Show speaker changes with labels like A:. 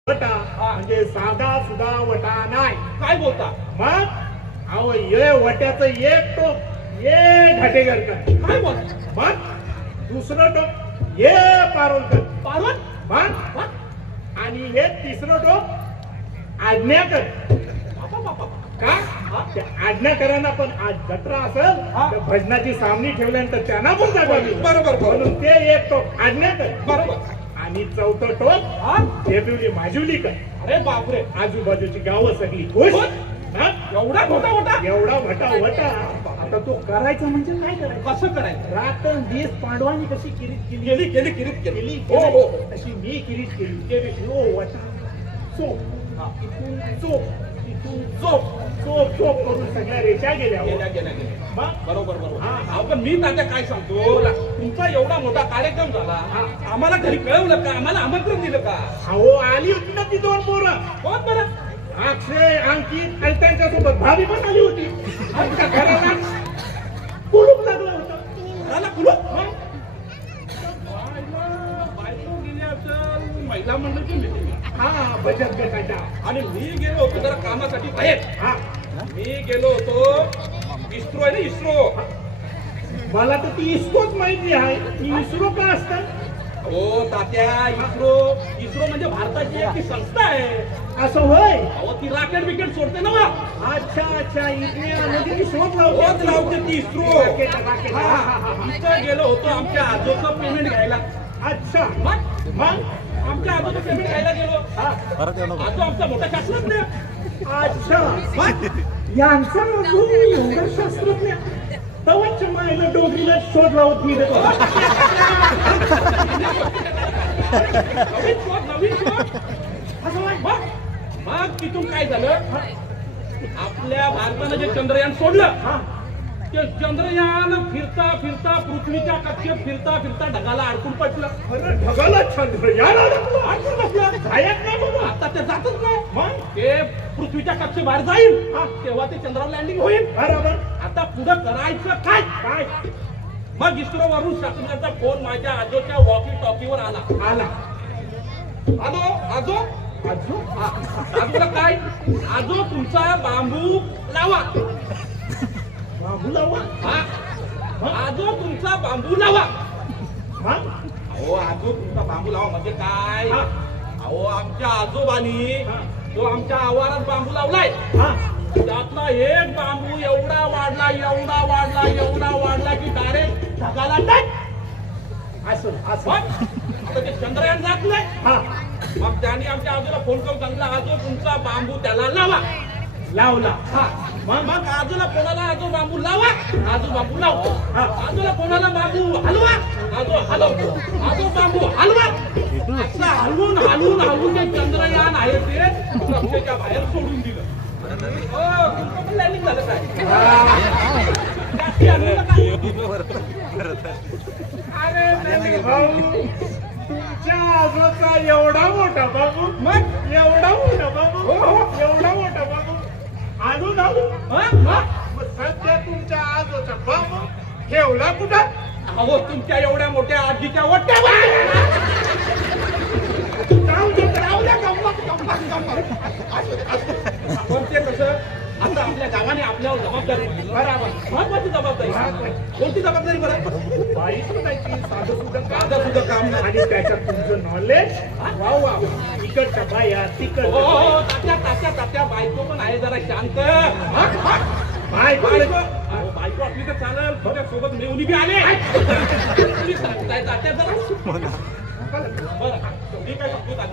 A: वटा म्हणजे साधा सुधा वटा नाही.
B: काय बोलता?
A: मग अहो ये वट्याचं एक टोक ये घाटेकरकर.
B: काय बोलता?
A: मग दुसरं टोक ये पारोलकर.
B: पार्वत
A: मग आणि हे तिसरं टोक आज्ञाकर.
B: बापा बापा
A: का त्या आज्ञाकरांना पण आज जत्रा असेल तर भजनाची सामनी ठेवल्यानंतर त्यांना पण जागावी.
B: बरोबर
A: म्हणून ते एक टोक आज्ञाकर.
B: बरोबर.
A: आणि चौथं टोक देविवली माजुली कर.
B: अरे बापरे,
A: आजूबाजूची गावं सगळी खुश. हा?
B: एवढा मोठा मोठा
A: एवढा भटा वटा. आता तो करायचा म्हणजे काय करायचं?
B: कसं करायचं?
A: रात्रंदिवस पांडवांनी कशी किरीट केली
B: केली केली किरीट केली.
A: केली
B: हो हो
A: तशी मी किरीट केली. ते वटा चोप इथून चोप इथून चोप चोप चोप करून सगळ्या रेषा गेल्या.
B: गेल्या गेल्या गेल्या.
A: मग
B: बरोबर बरोबर.
A: हा.
B: आपण मी तात्या काय सांगतो, तुमचा एवढा मोठा कार्यक्रम झाला, आम्हाला घरी कळवलं का? आम्हाला आमंत्रण दिलं का?
A: अहो आली होती ना ती दोन पोरं.
B: कोण बरं?
A: अक्षय अंकित आणि त्यांच्यासोबत भाभी पण आली होती. आमच्या घराला कुलूप लागलं होतं.
B: घराला कुलूप?
A: मग
B: बायको गेली असेल महिला मंडळची meeting.
A: हा बचत गटाच्या.
B: आणि मी गेलो होतो जरा कामासाठी बाहेर.
A: हा
B: मी गेलो होतो इस्रो आहे ना, इस्रो.
A: मला तर ती इस्रोच माहिती आहे. ती इस्रो का असतात?
B: हो तात्या, इस्रो इस्रो म्हणजे भारताची एक ती संस्था आहे.
A: असं होय.
B: अहो ती रॉकेट बिकेट सोडते ना बा.
A: अच्छा अच्छा इथे म्हणजे ती शोध
B: शोध लावते ती इस्रो.
A: राकेट, राकेट. हा, हा, हा, हा.
B: तिथं गेलो होतो आमच्या आजोचं पेमेंट घ्यायला.
A: अच्छा
B: मग आमच्या आजोचं पेमेंट घ्यायला गेलो.
A: हा.
B: आजो आमचा मोठा शास्त्रज्ञ.
A: अच्छा
B: मग
A: यांचा अजून एवढा शास्त्रज्ञ तवच मायला डोंगरीला शोध लावत फिरत होता.
B: नवीन शोध. असं वाट. मग तिथून काय झालं, आपल्या भारतानं जे चंद्रयान सोडलं,
A: हा.
B: ते चंद्रयान फिरता फिरता पृथ्वीच्या कक्षेत फिरता फिरता ढगाला अडकून पडलं.
A: अरे ढगाला चंद्रयान अडकलं.
B: अडकून बसलं.
A: जायत नाही बाबा.
B: आता ते जातच नाही.
A: मग
B: ते पृथ्वीच्या कक्षेबाहेर जाईल, तेव्हा ते चंद्रावर लँडिंग होईल.
A: बरोबर.
B: आता पुढं करायचं काय?
A: काय
B: मग इस्रोवरून शास्त्रज्ञाचा फोन माझ्या आजोच्या वॉकी टॉकीवर आला.
A: आला
B: आजो
A: अजून
B: आजोला काय? आजो तुमचा बांबू लावा.
A: बाबू लावा.
B: हा, आजो तुमचा बांबू लावा.
A: मग
B: अहो आजो तुमचा बांबू लावा म्हणजे काय? अहो आमच्या आजोबांनी जो आमच्या आवारात बांबू लावलाय,
A: हा
B: त्यातला एक बांबू एवढा वाढला की डायरेक्ट ढगाला टच.
A: असं
B: मग आता ते चंद्रयान जातलंय.
A: हा
B: मग त्याने आमच्या आजोला फोन करून सांगितलं, आजो तुमचा बांबू त्याला लावा.
A: लावला.
B: हा मग आजोला कोणाला आजो बांबू लावा. आजो बांबू लावतो. आजोला कोणाला बांबू हलवा. आजो हलवतो. आजो बांबू हलवा. असं हलवून ते चंद्रयान आहे ते कक्षेच्या बाहेर सोडून दिलं. तुमचं पण लँडिंग झालं काय? जास्ती हलवलं काय?
A: अरे भाऊ तुमच्या आजोचा एवढा मोठा बाबू.
B: मग
A: एवढा मोठा बाबू.
B: हो.
A: एवढा मोठा बाबू आणून आणू. मग सध्या तुमच्या आजोचा बाबू ठेवला कुठं?
B: अहो तुमच्या एवढ्या मोठ्या आजीच्या वट्यावर. पण ते कसं, आता आपल्या गावाने आपल्यावर जबाबदारी दिली.
A: बरोबर.
B: महत्वाची जबाबदारी. कोणती जबाबदारी बरं?
A: बाई सुद्धा साधं
B: सुद्धा काम नाही.
A: आणि त्याच्यात तुमचं नॉलेज वा इकडच्या बाया
B: हो
A: तिकड
B: तात्या बायको पण आहे जरा शांत.
A: बायको
B: बायको आपली तर चालेल, तुझ्या सोबत मेवणी बी आले. तुम्ही सांगताय तात्या जरा. बरं ठीक आहे.